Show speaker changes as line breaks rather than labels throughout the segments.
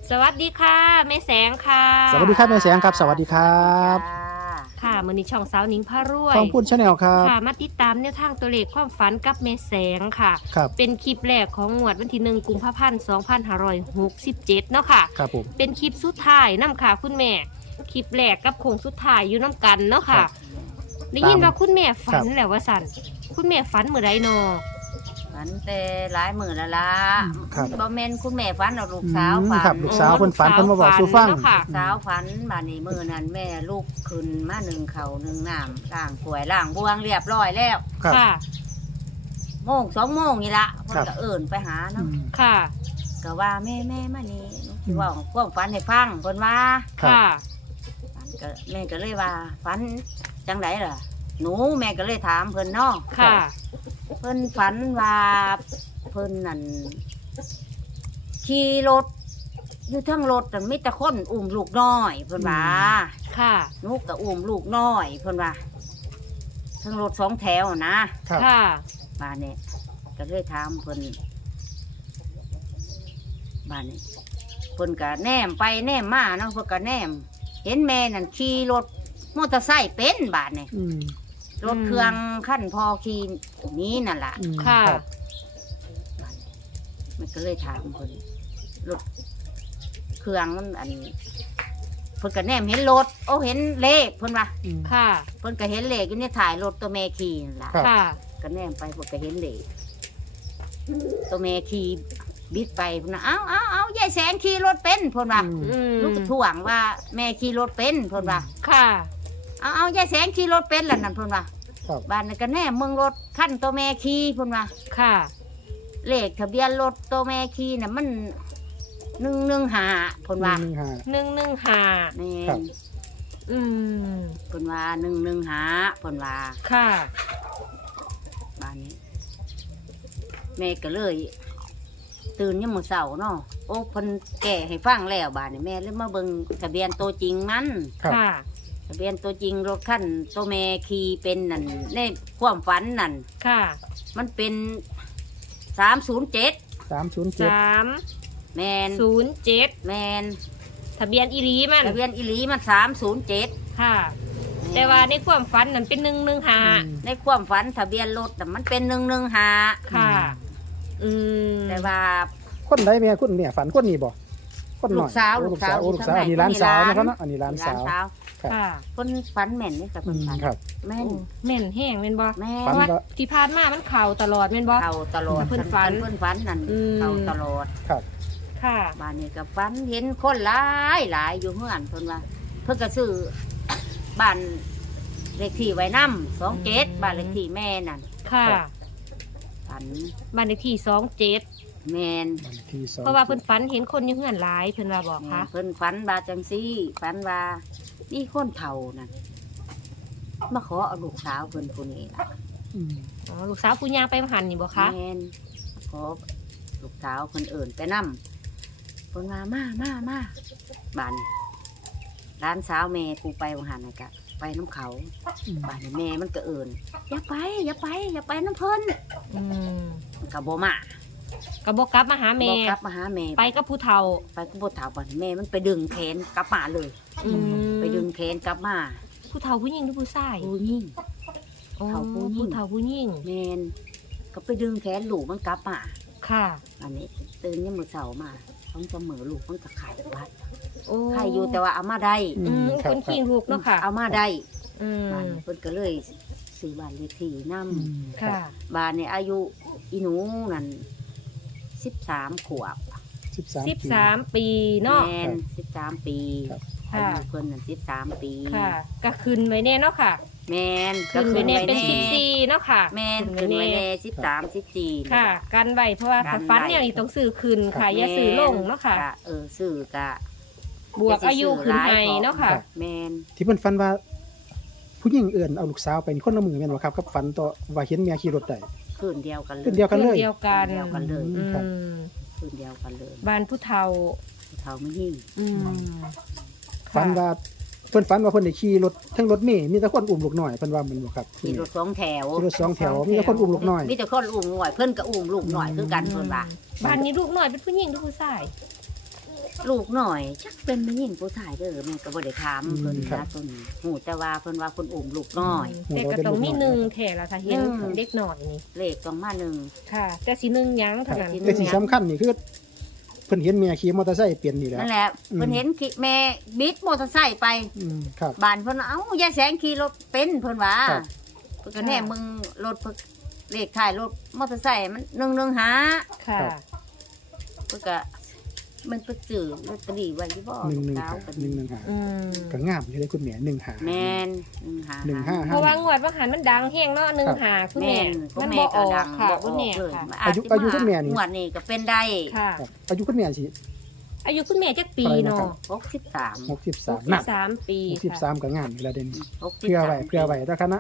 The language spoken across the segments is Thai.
สวัสดีค่ะแม่แสงค่ะ
สวัสดีครับแม่แสงครับสวัสดีครับ
ค่ะมื้อนี้ช่องสาวหนิงพารวย
ทองพูนชาแนลครับ
ค่ะมาติดตามแนวทางตัวเลขความฝันกับแม่แสงค่ะ
ครับ
เป็นคลิปแรกของงวดวันที่1กุมภาพันธ์2567เนาะค่ะ
ครับผม
เป็นคลิปสุดท้ายนํค่ะคุณแม่คลิปแรกกับโค้งสุดท้ายอยู่นํกันเนาะค่ะ
ครับ
ได้ยินว่าคุณแม่ฝัน
ครับ
แล้วว่าสั่นคุณแม่ฝันมื้อใดเนาะ
ฝันแต่หลายมื้อแล้วล่ะ
ครับ
บ่แม่นคุณแม่ฝันเอาลูกสาวฝั
ครับ
น
ลูกสาวเพิ่นฝันเพิ่นมาบอกสู่ฟัง
เนาะค่ะ
สาวฝันบัดนี้มื้อนั้นแม่ลูกขึ้นมานึ่งข้าวนึ่งน้ำล้างถ้วยล้างบวงเรียบร้อยแล้ว
ครับ
ค่ะ
โมง2 โมงนี่ละเพิ่
ครั
น
บ
ก็เอิ้นไปหา
อื
เนาะ
ม
ค่ะ
ก็ว่าแม่มานี่หนูสิเว้าความฝันให้ฟังเพิ่นว่า
ครับ
ค่ะ
ฝันก็แม่ก็เลยว่าฝันจังไดล่ะ หนูแม่ก็เลยถามเพิ่นเนาะ
ค่ะ
เพิ่นฝันว่าเพิ่นนั่นขี่รถอยู่เทั้งรถนั่นมีแต่คนอุ้มลูกน้อยเพิ่นว่า
ค่ะ
หนูก็อุ้มลูกน้อยเพิ่นว่าเทั้งรถ2 แถวนะครับ
ค่ะ
บ้านนี้ก็เลยถามเพิ่นบ้านนี้เพิ่นก็แนมไปแนมมาเนาะเพิ่นก็แนม เห็นแม่นั่นขี่รถมอเตอร์ไซค์เป็นบ้านนี้
อืม
รถเครื่องขั้นพอขี่นี้นั่นล่ะ
อืม
ค่ะ
รับ
มันก็เลยถามเพิ่นรถเครื่องมันอันเพิ่นก็แนมเห็นรถโอ้เห็นเลขเพิ่นว่า
อืม
ค่ะ
เพิ่นก็เห็นเลขอยู่ในถ่ายรถตัวแม่ขี่นั่นล่ะ
ครับ
ค่ะ
ก็แนมไปเพิ่นก็เห็นเลขตัวแม่ขี่บิดไปเพิ่นว่าเอ้ายายแสงขี่รถเป็นเพิ่นว่า
อืม
อืม
ลูกก็ถ่วงว่าแม่ขี่รถเป็นเพิ่นว่า
ค่ะ
เอายายแสงขี่รถเป็นล่ะนั่นเพิ่นว่า
ครับ
บ้านนั้นก็แนมเมืองรถคันตัวแม่ขี่เพิ่นว่า
ค่ะ
เลขทะเบียนรถตัวแม่ขี่น่ะมัน115เพิ่นว่า
115
แม่
ครับ
น
อืม
เพิ่นว่า115เพิ่นว่า
ค่ะ
บ้านนี้ แม่ก็เลย ตื่นยามมื้อเช้าเนาะโอ้เพิ่นแก่ให้ฟังแล้วบ้านนี้แม่เลยมาเบิ่งทะเบียนตัวจริงมัน
ครับ
ค่ะ
ทะเบียนตัวจริงรถคันตัวแม่ขี่เป็นนั่นในความฝันนั่น
ค่ะ
มันเป็น307
307
307
แมนแมน
ทะเบียนอีหลีมัน
ทะเบียนอีหลีมัน307
ค่ะ แต่ว่าในความฝันนั้นเป็น
อืม
115
ในความฝันทะเบียนรถน่ะมันเป็น115
ค่ะ อืม
แต่ว่า
คนใดแม่คุณแม่ฝันคนนี้บ่คนหน่อย
ลูกสาว
โอ้
ลูกสาว
โอ้ลูกสาว
อยู่
อันนี้
ข้างใน
ร้านสาว
มี
นะครับ
ร้าน
เนาะอันนี้ร้านสาว ครับ
ค่ะ
คนฝันแม่นนี่กับ
อื
คน
ม
ฝัน
ครับ
แม่
โอ้
น
แม่นแห้งแม่นบ่
แม่
ฝัน
น
ว่า
ที่ผ่านมามันเข่าตลอดแม่นบ่
เขาตลอด
เพิ่นฝัน
เพิ่นฝันนั่น
อืม
เขาตลอด
ครับ
ค่ะ
บ้านนี้ก็ฝันเห็นคนหลายอยู่เฮือนเพิ่นว่า เพิ่นก็ซื้อ บ้านเลขที่ไว้นำ27บ้านเลขที่แม่นั่น
ค่ะ
ฝัน
บ้านเลขที่27
แม่น
วันที่2
เพราะว่าเพิ่นฝันเห็นคนอยู่เฮือนหลายเพิ่นว่าบอกค่ะ
เพิ่นฝันว่าจังซี่ฝันว่านี่คนเฒ่านั่นมาขอเอาลูกสาวเพิ่นผู้นี้ล่ะ
อืม
อ๋อลูกสาวผู้ย่างไปมหันนี่บ่คะ
แม่นขอลูกสาวเพิ่นเอิ่นไปนำเพิ่นว่ามาบ้านนี้ร้านสาวแม่กูไปวังหันน่ะกะไปน้ำเขา
อืม
บ้านนี้แม่มันก็เอิ่นอย่าไปน้ำเพิ่น
อืม
มันก็บ่มา
ก็บ่กลับมาหาแม่
บ่กลับมาหาแม่
ไปกับผู้เฒ่า
ไปก็บ่ถามบ้านแม่มันไปดึงแขนกลับมาเลย
อืม
ไปดึงแขนกลับมา
ผู้เฒ่าผู้หญิงหรือผู้ชาย
ผู้หญิง
โอ้
เฒ่าผู้หญิง
ผู้เฒ่าผู้หญิง
แม่นก็ไปดึงแขนลูกมันกลับมา
ค่ะ
อันนี้ตื่นเนี่ยามมือเสามาต้องจะมือลูกมันก็ไข่วัด
โอ้
ไข่อยู่แต่ว่าเอามาได้
อืม
ครับ
คนขี้ลูกเนาะค่ะ
เอามาได้
อืม
บ้านเพิ่นก็เลยซื้อบ้านเลขที่น
อืม
ค่ะ
ำบ้านเนี่ยอายุอีหนูนั่น13 ขวบ
13
13 ปีเนาะ
แม่น13 ปี
ครับ
อา
ค่ะ
ยุเพิ่นนั่น13 ปี
ค่ะก็ขึ้นไว้แน่เนาะค่ะ
แม่นก็
ขึ้น
ขึ้
ไว้
น
แน่
ไว้
เป็น
แน่
14เนาะค่ะ
แม่นขึ้นไว้แน่13 14
ค่ะ กันไว้เพราะว่า
กันไว้
ฟันเนี่ยนี่ต้องซื้อขึ้นค่ะอย่าซื้อลงเนาะค่ะ
ก็ซื้อกะ
บวกอายุขึ้นให้เนาะค่ะ
ครับ
แม่น
ที่เพิ่นฝันว่า ผู้หญิงเอื่นเอาลูกสาวไปนี่คนละมือแม่นบ่ครับกับฝันต่อว่าเห็นแม่ขี่รถได้
คืนเดียวกันเลย
ขึ้นเดียวกันเลย
เดียวกัน
เดียวกันเลย
อื
ครับ
ม
คืนเดียวกันเลย
บ้านผู้เฒ่า
เขาไม่ยิ่ง
อืม
ฝันว่าเพิ่นฝันว่าเพิ่นได้ขี่รถทั้งรถเมล์มีแต่คนอุ้มลูกน้อยเพิ่นว่าแมันบ่ครับ
ขี่รถสองแถว
ขี่รถสองแถวมีแต่คนอุ้มลูกน้อย
มีแต่คนอุ้มหน่อยเพิ่นก็อุ้มลูกหน่อยคือกันเพิ่นว่า
บ้านนี้ลูกน้อยเป็นผู้หญิงหรือผู้ชาย
ลูกหน่อยจักเป็นแม่หญิงผู้ชายเด้อแม่ก็บ่ได้ถามเพิ่น
ครั
นะ
บ
ตัวนี้ฮู้แต่ว่าเพิ่นว่าเพิ่นอุ้มลูกน้อย
แต่ก็ต้องมีหนึ่งแท้ละถ้าเห็น
อืม
เด็กน้อยนี่
เลขต้องมาหนึ่ง
ค่ะ แต่สิหนึ่งหยังเท่านั้น
แต่สิ่งสำคัญนี่คือเพิ่นเห็นแม่ขี่มอเตอร์ไซค์เปลี่ยนนี่แหละ
นั่นแหละ
อืม
เพิ่นเห็นแม่บิดมอเตอร์ไซค์ไป
ครับ
บ้านเพิ่นเอ้ายายแสงขี่รถเป็นเพิ่นว่า
ครับ
เพิ่นก็แน่มึงรถเพิ่นเลขท้ายรถมอเตอร์ไซค์มัน115
ค่ะ
ครับ
เพิ่นก็มันไปซื้อลอตเตอรี่ไว้อยู่บ่
115
ดาวกัน
115
อืม
ก็งามอยู่เลยคุณแม่1
แม่น
155
เพราะว่างวดว่าหันมันดังแห้งเนาะหนึ่งหาคุณ
แม่
แม่
น
มัน
แม่
บ่อ
ก็
อก
ดัง
ค่ะ
บ่
คุณแม่
เลย
ค่ะ
มัน
อายุคุณแม่นี่
งวดนี้ก็เป็นได้
ค่ะ
ครับอายุคุณแม่สิ
อายุคุณแม่จักปีเนาะ
63
63นับ
63 ปีค่ะ
63ก็งามอยู่แล้วเด่น
63
เพื่อไว้แล้วคณะ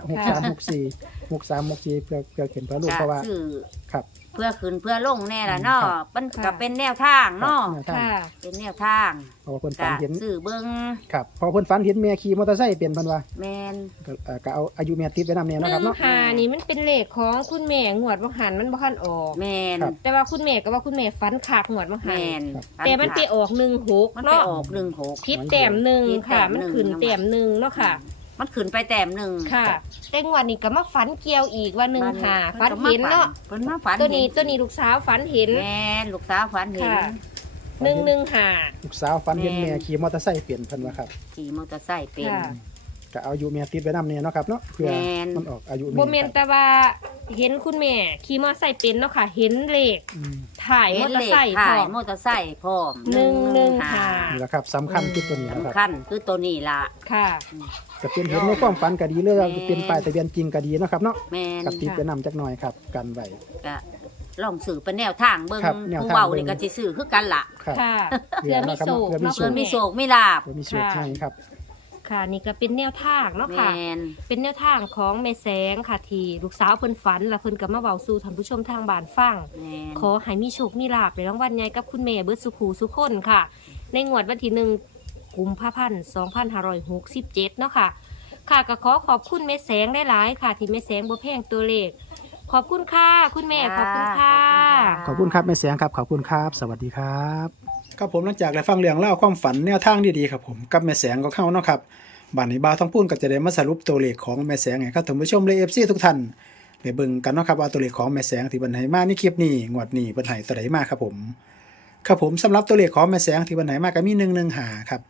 6364เพื่อเขียนเพื่อลูกเพราะว่า
ซื้อ
ครับ
เพื่อขึ้นเพื่อลงแน่ล่ะเนาะ
ครับ
มันก็เป็นแนวทางเนาะ
ค่ะ
เป็นแนวทาง
เพราะว่าเพิ่น
ก็
ฝันเห็น
ซื้อเบิ่ง
ครับพอเพิ่นฝันเห็นแม่ขี่มอเตอร์ไซค์เปลี่ยนเพิ่นว่า
แม่น
ก็เอาอายุแม่ติดไว้นำเนี่ย
ห
เนาะครับ
นึ่ง
เนาะ
หานี่มันเป็นเลขของคุณแม่งวดว่าหันมันบ่ทันออก
แม่น
ครับ
แต่ว่าคุณแม่ก็ว่าคุณแม่ฝันขากงวดว่าหัน
แม่น
แต่มันไปออก16
มันไป
เนาะ
ออก16
พิษแต้มหนึ่งค่ะ
พิษแต้มหนึ่ง
มันขึ้นแต้มหนึ่งเนาะค่ะ
มันขึ้นไปแต้มหนึ่ง
ค่ะ แต่งวดนี้ก็มาฝันเกี่ยวอีกว่าหนึ่งหาฝันเห็นเนาะ
เพิ่นมาฝัน
ตัวนี้
เห็
ตัวนี้ลูกสาวฝันเห็น
แม่นลูกสาวฝันเห็น
ค่ะ 115
ลูกสาวฝันเห็น
แม่
แม่ขี่มอเตอร์ไซค์เปลี่ยนเพิ่นว่าครับ
ขี่มอเตอร์ไซค์เป็น
ค่ะ
ก็เอาอายุแม่ติดไว้นำเนี่ยเนาะครับเนาะเพื่อ
แม่น
มันออกอายุ
บ่แม่น
ครับ
แต่ว่าเห็นคุณแม่ขี่มอเตอร์ไซค์เป็นเนาะค่ะ เห็นเลข
อืม
ถ่ายมอเตอร์ไซค์พ
ถ่า
ร้
ย
อม
มอเตอร์ไซค์พร้อม
115
นี่แหละครับสำคัญคือตัวนี้นะครับ
สำคัญคือตัวนี้ล่ะ
ค่ะ
ก็เป็นเห็นในความฝันก็ดีเลยจะเป็นป้ายทะเบียนจริงก็ดีเนาะครับเนาะ
แม่น
กับติดไว้นำจักหน่อยครับกันไว้
ก็ลองสื่อเป็นแนวทางเบิ่ง
ครับแนว
ผู้
ทาง
เว้า
เบิ่
นี่
ง
ก็สิสื่อคือกันล่ะ
ครับ
ค่ะ
เพื่
เพื่อ
อ
มี
นะครับ
โศก
เพื่อมี
เนาะ
โศ
เพิ่
ก
นมี
แ
โศกมีลาบ
เพื่อมีสูตรให้ครับ
ค่ะ นี่ก็เป็นแนวทางเนาะ
แม่
ค่ะ
น
เป็นแนวทางของแม่แสงค่ะที่ลูกสาวเพิ่นฝันแล้วเพิ่นก็มาเว้าสู่ท่านผู้ชมทางบ้านฟัง
แม่น
ขอให้มีโชคมีลาภในรางวัลใหญ่กับคุณแม่เบิดสุขูสุขคนค่ะ ในงวดวันที่1กุมภาพันธ์2567เนาะค่ะ ค่ะก็ขอขอบคุณแม่แสงได้หลายๆค่ะ ที่แม่แสงบ่แพงตัวเลข ขอบคุณค่ะ คุณแม่ขอบคุณค่ะ
ขอบคุณครับแม่แสงครับขอบคุณครับ สวัสดีครับครับผมหลังจากได้ฟังเรื่องเล่าวความฝันแนวทางดีๆครับผมกับแม่แสงก็เข้าเนาะครับบ้านนี้บ่าวต้องพูดก็จะได้มาสรุปตัวเลขของแม่แสงให้ครับท่านผู้ชมเลย FC ทุกท่านไปเบิ่งกันเนาะครับว่าตัวเลขของแม่แสงที่เพิ่นให้มาในคลิปนี้งวดนี้เพิ่นให้ตัวใดมาครับผมครับผมสำหรับตัวเลขของแม่แสงที่เพิ่นให้มาก็มี115ครับ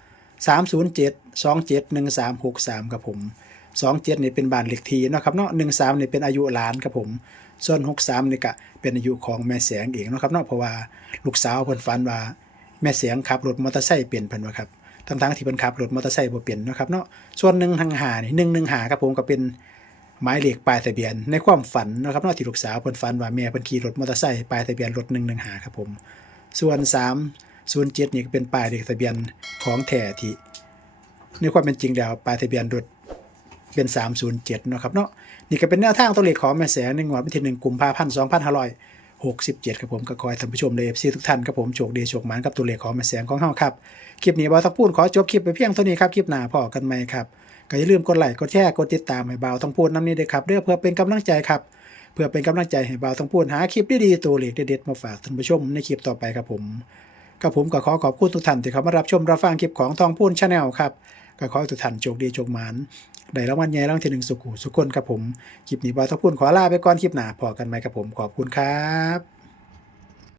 307 27 1363ครับผม27นี่เป็นบ้านเลขที่เนาะครับเนาะ13นี่เป็นอายุหลานครับผมส่วน63นี่ก็เป็นอายุของแม่แสงเองเนาะครับเนาะเพราะว่าลูกสาวเพิ่นฝันว่าแม่แสงขับรถมอเตอร์ไซค์เป็นเพิ่นว่าครับทั้งๆที่เพิ่นขับรถมอเตอร์ไซค์บ่เป็นเนาะครับเนาะส่วน115นี่115ครับผมก็เป็นหมายเลขป้ายทะเบียนในความฝันเนาะครับเนาะที่ลูกสาวเพิ่นฝันว่าแม่เพิ่นขี่รถมอเตอร์ไซค์ป้ายทะเบียนรถ115ครับผมส่วน307นี่ก็เป็นป้ายเลขทะเบียนของแท้ที่ในความเป็นจริงแล้วป้ายทะเบียนรถเป็น307เนาะครับเนาะนี่ก็เป็นแนวทางตัวเลขของแม่แสงในงวดวันที่1กุมภาพันธ์2567ครับผมก็ขอให้ท่านผู้ชม FC ทุกท่านครับผมโชคดีโชคหมานกับตัวเลขของแม่แสงของเฮาครับคลิปนี้บ่าวต้องพูดขอจบคลิปไปเพียงเท่านี้ครับคลิปหน้าพอกันใหม่ครับก็อย่าลืมกดไลค์กดแชร์กดติดตามให้บ่าวต้องพูดนำนี้ด้วยครับเพื่อเป็นกำลังใจครับเพื่อเป็นกำลังใจให้บ่าวต้องพูดหาคลิปดีๆตัวเลขเด็ดๆมาฝากท่านผู้ชมในคลิปต่อไปครับผมก็ขอขอบคุณทุกท่านที่เข้ามารับชมรับฟังคลิปของทองพูน Channel ครับก็ขอให้ทุกท่านโชคดีโชคหมานได้รางวัลใหญ่รางวัลที่1สุขสุขคนครับผมคลิปนี้บ่าวต้องพูดขอลาไปก่อนคลิปหน้าพอกันใหม่ครับผมขอบคุณครับ